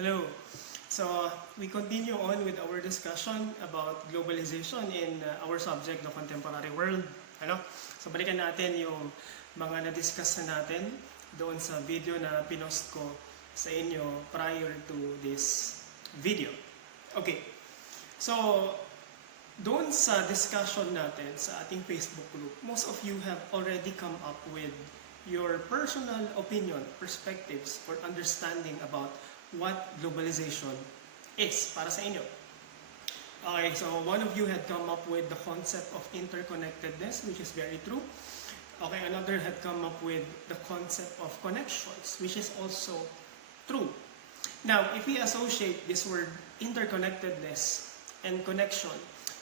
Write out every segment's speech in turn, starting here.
Hello. So, we continue on with our discussion about globalization in our subject, the contemporary world. Ano? So, balikan natin yung mga na-discuss na natin doon sa video na pinost ko sa inyo prior to this video. Okay. So, doon sa discussion natin sa ating Facebook group, most of you have already come up with your personal opinion, perspectives, or understanding about what globalization is para sa inyo. Okay, so one of you had come up with the concept of interconnectedness, which is very true. Okay, another had come up with the concept of connections, which is also true. Now, if we associate this word interconnectedness and connection,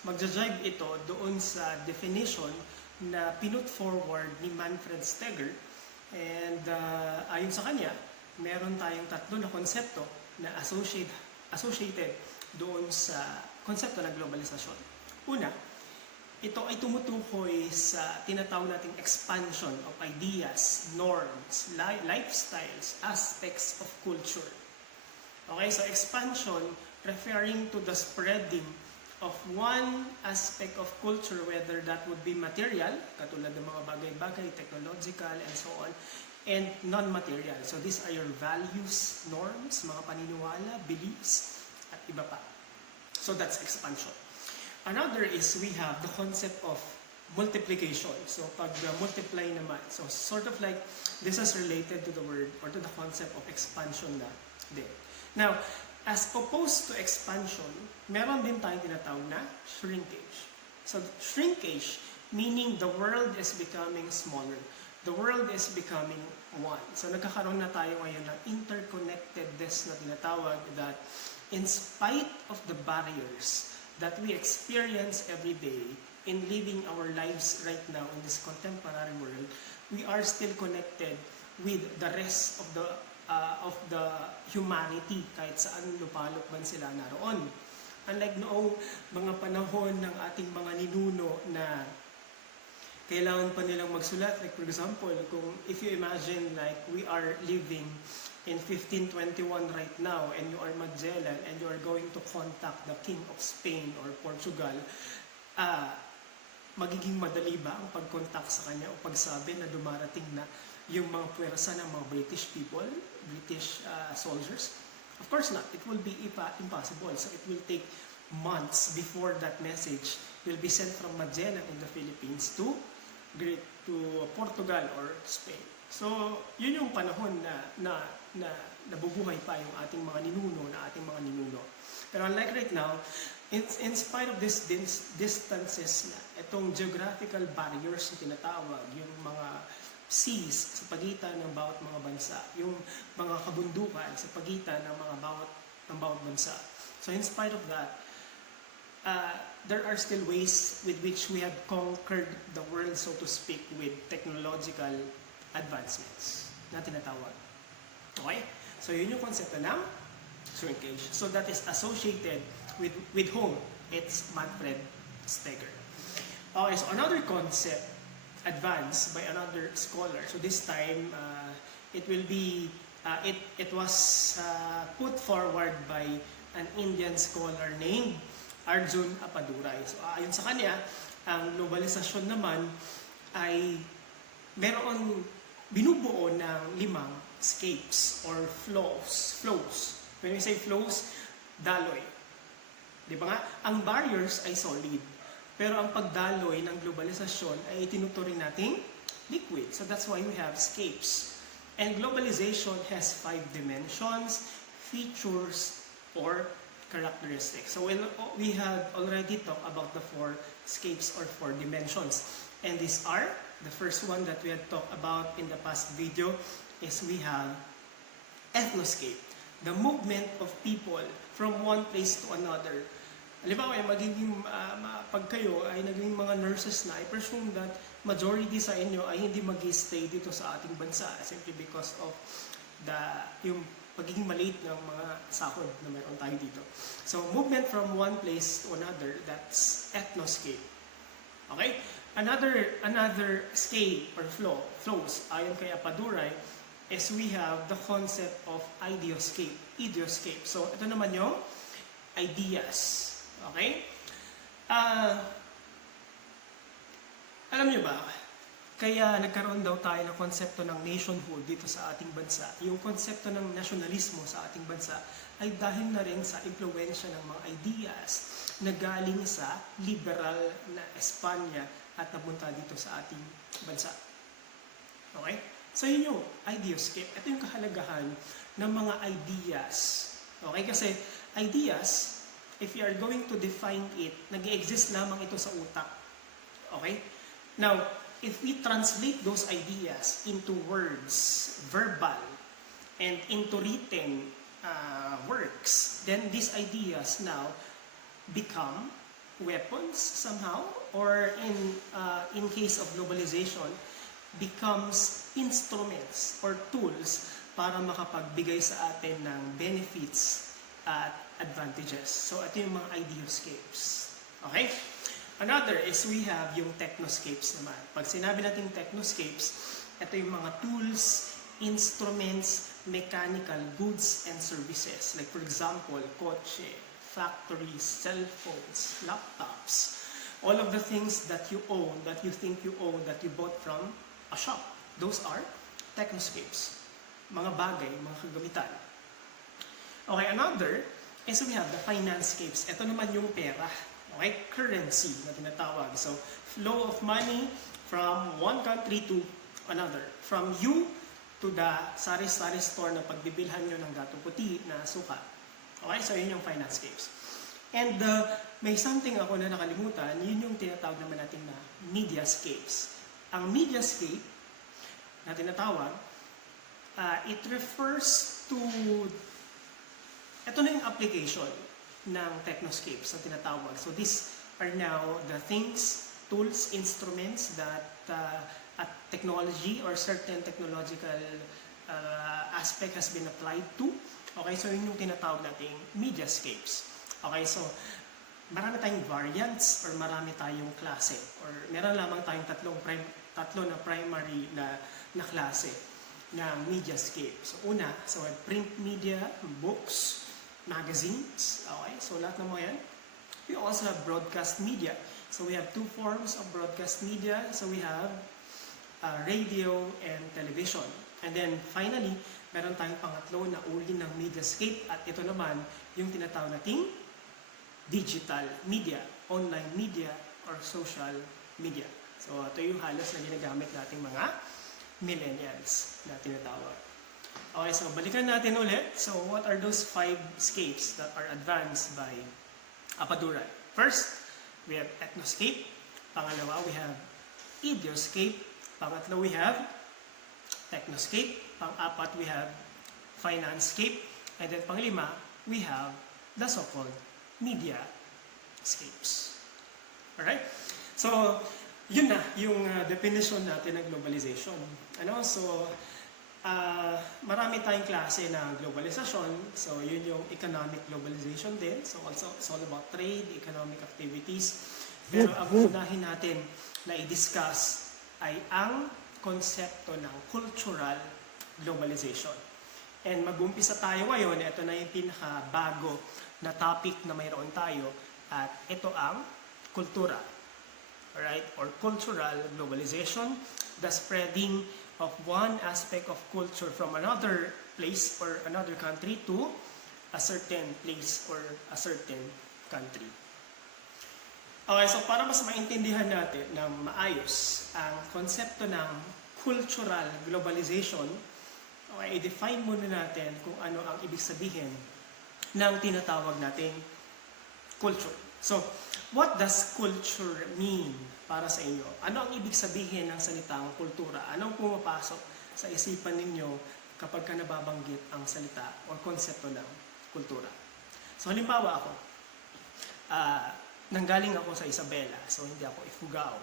magja-jive ito doon sa definition na pinut forward ni Manfred Steger. And ayon sa kanya, meron tayong tatlo na konsepto na associated doon sa konsepto ng globalisasyon. Una, ito ay tumutukoy sa tinatawag nating expansion of ideas, norms, lifestyles, aspects of culture. Okay, so expansion referring to the spreading of one aspect of culture, whether that would be material, katulad ng mga bagay-bagay, technological, and so on, and non-material. So these are your values, norms, mga paniniwala, beliefs, at iba pa. So that's expansion. Another is we have the concept of multiplication. So pag multiply naman, so sort of like this is related to the word or to the concept of expansion na din. Now, as opposed to expansion, meron din tayong tinatawag na shrinkage. So shrinkage, meaning the world is becoming smaller. The world is becoming one. So nagkakaroon na tayo ngayon ng interconnectedness na tinatawag that in spite of the barriers that we experience every day in living our lives right now in this contemporary world, we are still connected with the rest of the humanity kahit saan lupalop man sila naroon. Unlike noong mga panahon ng ating mga ninuno na kailangan pa nilang magsulat. Like for example, if you imagine like we are living in 1521 right now and you are Magellan and you are going to contact the King of Spain or Portugal, magiging madali ba ang pag-contact sa kanya o pagsabi na dumarating na yung mga puwersa ng mga British people, British soldiers? Of course not. It will be impossible. So it will take months before that message will be sent from Magellan in the Philippines to Portugal or Spain. So, yun yung panahon na nabubuhay pa yung ating mga ninuno. Pero unlike right now, in spite of this distances na, itong geographical barriers na tinatawag, yung mga seas sa pagitan ng bawat mga bansa, yung mga kabundukan sa pagitan ng bawat bansa. So in spite of that, there are still ways with which we have conquered the world, so to speak, with technological advancements na tinatawag. Okay? So yun yung konsepto ng shrinkage. So that is associated with whom? It's Manfred Steger. Okay, so another concept advanced by another scholar. So this time, it will be, it was put forward by an Indian scholar named Arjun Appadurai. So ayon sa kanya, ang globalisasyon naman ay meron binubuo ng 5 scapes or flows. When we say flows, daloy. Di ba nga? Ang barriers ay solid. Pero ang pagdaloy ng globalisasyon ay itinuturing nating liquid. So that's why we have scapes. And globalization has 5 dimensions, features, or characteristics. So we have already talked about the 4 scapes or 4 dimensions. And these are, the first one that we had talked about in the past video is we have ethnoscape. The movement of people from one place to another. Halimbawa, pag kayo ay naging mga nurses na, I presume that majority sa inyo ay hindi mag-stay dito sa ating bansa simply because of yung pagiging maliit ng mga sahod na mayroon tayo dito. So, movement from one place to another, that's ethnoscape. Okay? Another scape or flows, ayon kay Appadurai, is we have the concept of ideoscape. Ideoscape. So, ito naman yung ideas. Okay? Alam niyo ba, kaya nagkaroon daw tayo ng konsepto ng nationhood dito sa ating bansa. Yung konsepto ng nasyonalismo sa ating bansa ay dahil na rin sa impluwensya ng mga ideas na galing sa liberal na Espanya at napunta dito sa ating bansa. Okay? So yun yung ideoscape. Ito yung kahalagahan ng mga ideas. Okay? Kasi ideas, if you are going to define it, nag-i-exist lamang ito sa utak. Okay? Now, if we translate those ideas into words, verbal, and into written works, then these ideas now become weapons somehow, or in case of globalization, becomes instruments or tools para makapagbigay sa atin ng benefits at advantages. So, ito yung mga ideoscapes. Okay? Another is we have yung technoscapes naman. Pag sinabi natin technoscapes, ito yung mga tools, instruments, mechanical goods and services. Like for example, kotse, factories, cell phones, laptops. All of the things that you own, that you think you own, that you bought from a shop. Those are technoscapes. Mga bagay, mga kagamitan. Okay, another is we have the financescapes. Ito naman yung pera. Okay, currency na tinatawag. So, flow of money from one country to another. From you to the sari-sari store na pagbibilhan nyo ng gato puti na suka. Okay, so yun yung financescapes. And may something ako na nakalimutan, yun yung tinatawag naman natin na mediascapes. Ang mediascape na tinatawag, it refers to, ito na yung application ng technoscapes na tinatawag. So these are now the things, tools, instruments that technology or certain technological aspect has been applied to. Okay, so yun yung tinatawag nating mediascapes. Okay, so marami tayong variants or marami tayong klase or meron lamang tayong tatlo na primary na klase ng mediascape. So una, so print media, books, magazines, okay? So lahat ng mga yan. We also have broadcast media. So we have two forms of broadcast media. So we have radio and television. And then finally, meron tayong pangatlo na uri ng mediascape at ito naman yung tinatawag nating digital media, online media, or social media. So ito yung halos na ginagamit nating mga millennials na tinatawag. Okay, so balikan natin ulit. So what are those 5 scapes that are advanced by Apaduran? First, we have ethnoscape. Pangalawa, we have idioscape. Pangatlo, we have technoscape. Pang-apat, we have financescape. And then panglima, we have the so-called mediascapes. Alright? So, yun na yung definition natin ng globalization. So, marami tayong klase ng globalization. So, yun yung economic globalization din. So, also, it's all about trade, economic activities. Pero ang unahin natin na i-discuss ay ang konsepto ng cultural globalization. And mag-umpisa tayo ngayon. Ito na yung pinaka-bago na topic na mayroon tayo. At ito ang kultura. Alright? Or cultural globalization. The spreading of one aspect of culture from another place or another country to a certain place or a certain country. Okay, so para mas maintindihan natin ng maayos ang konsepto ng cultural globalization, okay, i-define muna natin kung ano ang ibig sabihin ng tinatawag nating culture. So, what does culture mean para sa inyo? Ano ang ibig sabihin ng salitang kultura? Anong pumapasok sa isipan ninyo kapag ka nababanggit ang salita o konsepto ng kultura? So, halimbawa ako, nanggaling ako sa Isabela, so hindi ako Ifugao.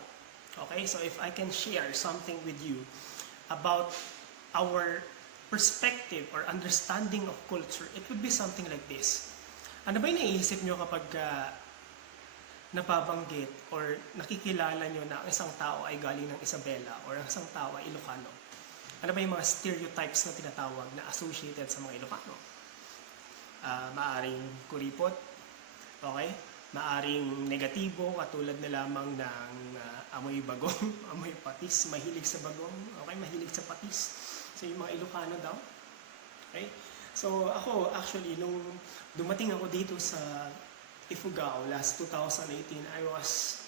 Okay, so if I can share something with you about our perspective or understanding of culture, it would be something like this. Ano ba yung naiisip nyo kapag nababanggit or nakikilala nyo na ang isang tao ay galing ng Isabela or ang isang tao ay Ilocano? Ano ba yung mga stereotypes na tinatawag na associated sa mga Ilocano? Maaring kuripot, okay? Maaring negatibo, katulad na lamang ng amoy bagong, amoy patis, mahilig sa bagong, okay? Mahilig sa patis. So yung mga Ilocano daw. Okay? So ako, actually, nung dumating ako dito sa Ifugao last 2018,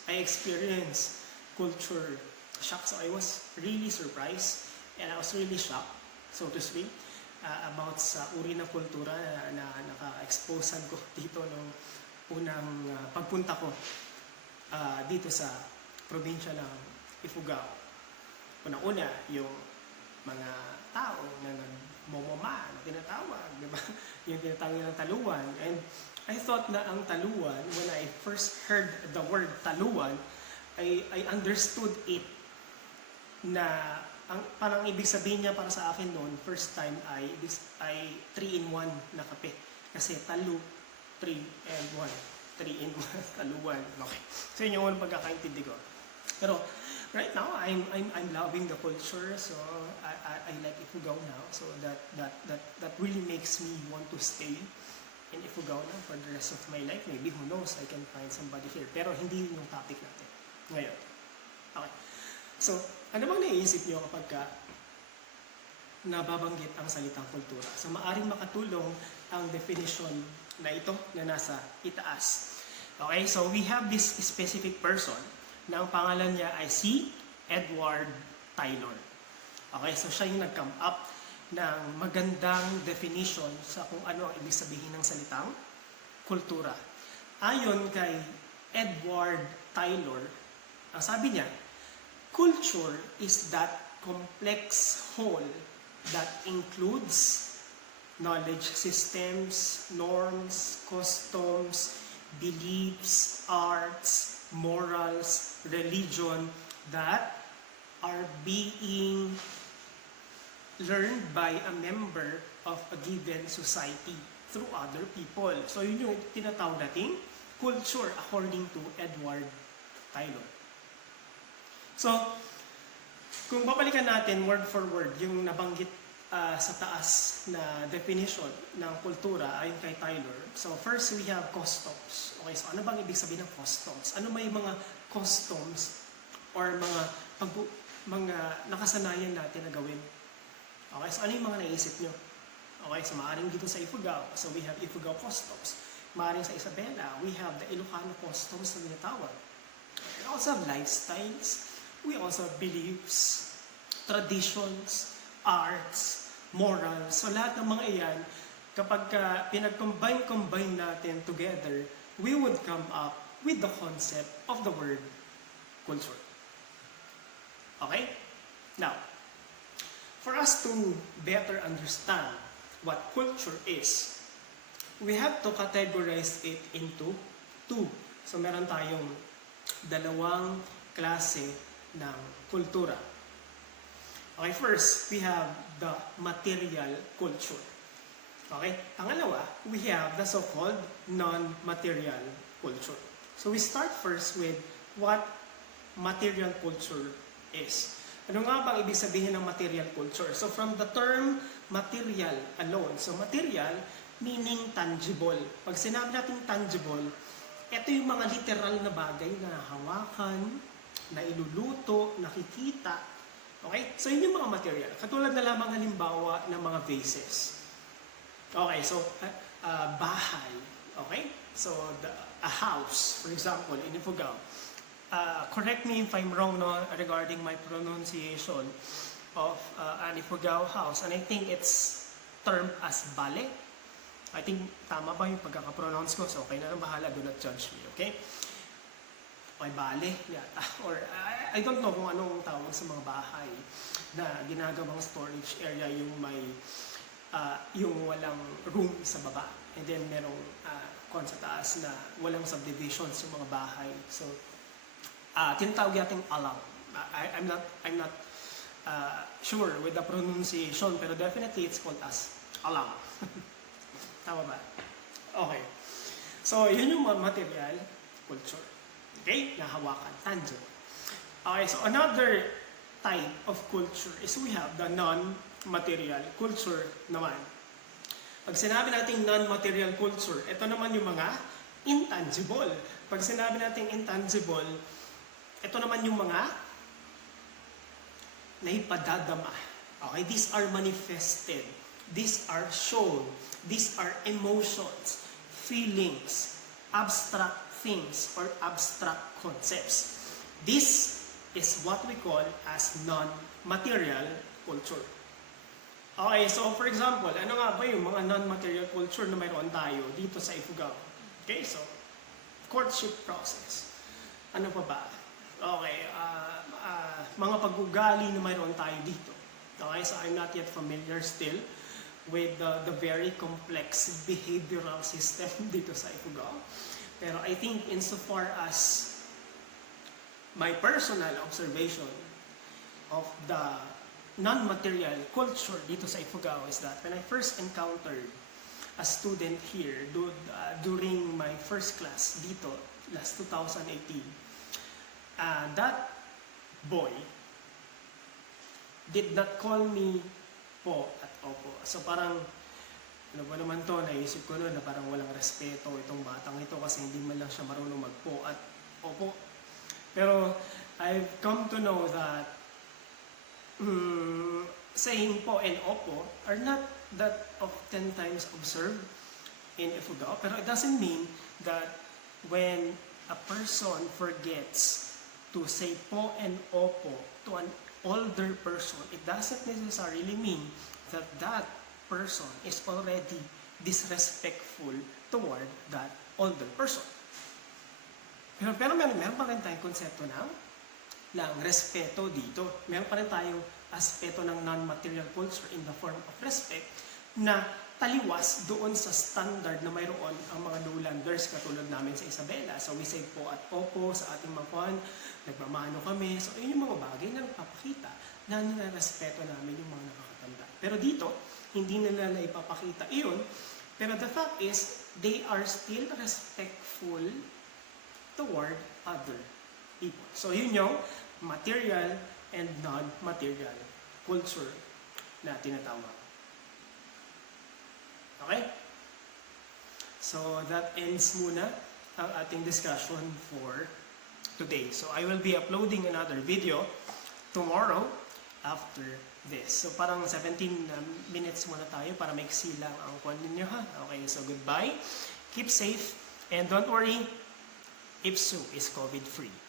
I experienced culture shock. So I was really surprised and I was really shocked, so to speak, about sa uri ng kultura na naka-exposean ko dito nung unang pagpunta ko dito sa probinsya ng Ifugao. Unang-una, yung mga tao na nagmomoma, na tinatawag, di ba? Yung tinatawag ng taluan. And I thought na ang taluan, when I first heard the word taluan, I understood it na parang ibig sabihin niya para sa akin noon, first time ay 3-in-1 na kape. Kasi talu, 3 and 1. 3-in-1, taluan. Okay. So yun yung unang pagkakaintindi ko. Pero right now, I'm loving the culture, so I like Ifugao now. So that really makes me want to stay in Ifugao na for the rest of my life. Maybe, who knows, I can find somebody here. Pero hindi yung topic natin ngayon. Okay. So, ano bang naiisip nyo kapag nababanggit ang salitang kultura? So, maaring makatulong ang definition na ito na nasa itaas. Okay, so we have this specific person na ang pangalan niya ay si Edward Taylor. Okay, so siya yung nag-come up ng magandang definition sa kung ano ang ibig sabihin ng salitang kultura. Ayon kay Edward Taylor, ang sabi niya, culture is that complex whole that includes knowledge systems, norms, customs, beliefs, arts, morals, religion that are being learned by a member of a given society through other people. So yun yung tinatawag nating culture according to Edward Taylor. So, kung babalikan natin word for word yung nabanggit sa taas na definition ng kultura ayon kay Taylor. So, first we have customs. Okay, so ano bang ibig sabihin ng customs? Ano may mga customs or mga nakasanayan natin na gawin? Okay, so ano yung mga naisip nyo? Okay, so maaaring dito sa Ifugao, so we have Ifugao customs. Maaaring sa Isabela, we have the Ilocano customs na tinatawag. We also have lifestyles. We also have beliefs, traditions, arts, morals. So lahat ng mga iyan, kapag pinag-combine natin together, we would come up with the concept of the word culture. Okay? Now, for us to better understand what culture is, we have to categorize it into two. So meron tayong dalawang klase ng kultura. Okay, first, we have the material culture. Okay? Pangalawa, we have the so-called non-material culture. So we start first with what material culture is. Ano nga bang ibig sabihin ng material culture? So from the term material alone, so material meaning tangible. Pag sinabi natin tangible, ito yung mga literal na bagay na hawakan, na iluluto, nakikita. Okay? So yun yung mga material. Katulad na lamang halimbawa ng mga vases. Okay, so bahay. Okay? So a house, for example, in Ifugao. Correct me if I'm wrong regarding my pronunciation of an Ifugao house. And I think it's termed as bale. I think tama ba yung pagkakapronounce ko? So okay na lang, bahala, do not judge me. Okay? Okay, bale yata. Or I don't know kung anong tawag sa mga bahay na ginagawang storage area yung may yung walang room sa baba. And then merong kon sa taas na walang subdivisions yung mga bahay. So tinatawag natin alang. I'm not sure with the pronunciation, pero definitely it's called as alang. Tama ba? Okay. So yun yung material culture. Okay? Nahawakan. Tangible. Okay, so another type of culture is we have the non-material culture naman. Pag sinabi natin non-material culture, ito naman yung mga intangible. Pag sinabi natin intangible, ito naman yung mga naipadadama. Okay, these are manifested. These are shown. These are emotions, feelings, abstract things, or abstract concepts. This is what we call as non-material culture. Okay, so for example, ano nga ba yung mga non-material culture na mayroon tayo dito sa Ifugao? Okay, so courtship process. Ano pa ba? Okay, mga pag-ugali na mayroon tayo dito. Okay, so I'm not yet familiar still with the very complex behavioral system dito sa Ifugao. Pero I think insofar as my personal observation of the non-material culture dito sa Ifugao is that when I first encountered a student here during my first class dito, last 2018, that boy did not call me po at opo. So parang, ano ba naman to, naisip ko noon na parang walang respeto itong batang ito kasi hindi man lang siya marunong magpo at opo. Pero I've come to know that saying po and opo are not that often times observed in Ifugao. Pero it doesn't mean that when a person forgets to say po and opo to an older person, it doesn't necessarily mean that that person is already disrespectful toward that older person. Pero meron pa rin tayong konsepto ng respeto dito. Meron pa rin tayong aspeto ng non-material culture in the form of respect na taliwas doon sa standard na mayroon ang mga lowlanders katulad namin sa Isabela. So we say po at opo sa ating mga kwan, nagmamano kami. So yun yung mga bagay na nagpapakita na nilarespeto namin yung mga nakakatanda. Pero dito, hindi nila na ipapakita iyon. Pero the fact is, they are still respectful toward other people. So yun yung material and non-material culture na tinatawag. Okay? So that ends muna ang ating discussion for today. So I will be uploading another video tomorrow after this. So parang 17 minutes muna tayo para maiksi lang ang kwan ninyo ha. Okay, so goodbye. Keep safe and don't worry, IPSU is COVID-free.